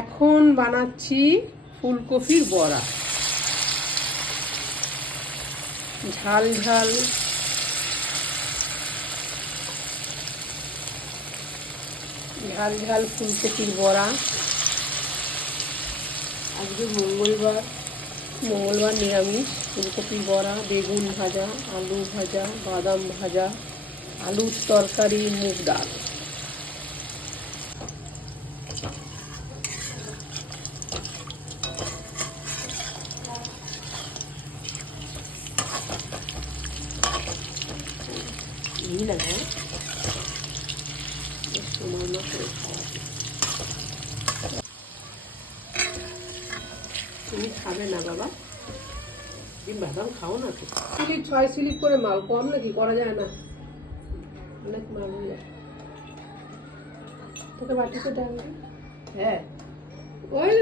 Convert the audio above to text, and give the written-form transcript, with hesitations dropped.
এখন বানাচ্ছি ফুলকপির বড়া। ঝাল ঝাল ঝাল ঝাল ফুলকপির বড়া। আজকে মঙ্গলবার নিরামিষ। ফুলকপির বড়া, বেগুন ভাজা, আলু ভাজা, বাদাম ভাজা, আলুর তরকারি, মুগ ডাল। তুমি খাবে না বাবা? ডিম বাদাম খাও না তো? স্লিপ 6 স্লিপ করে মাল, কম নাকি? করা যায় না, অনেক মাল হয়ে যায়। তোকে বাটিতে ডাল। হ্যাঁ, ওই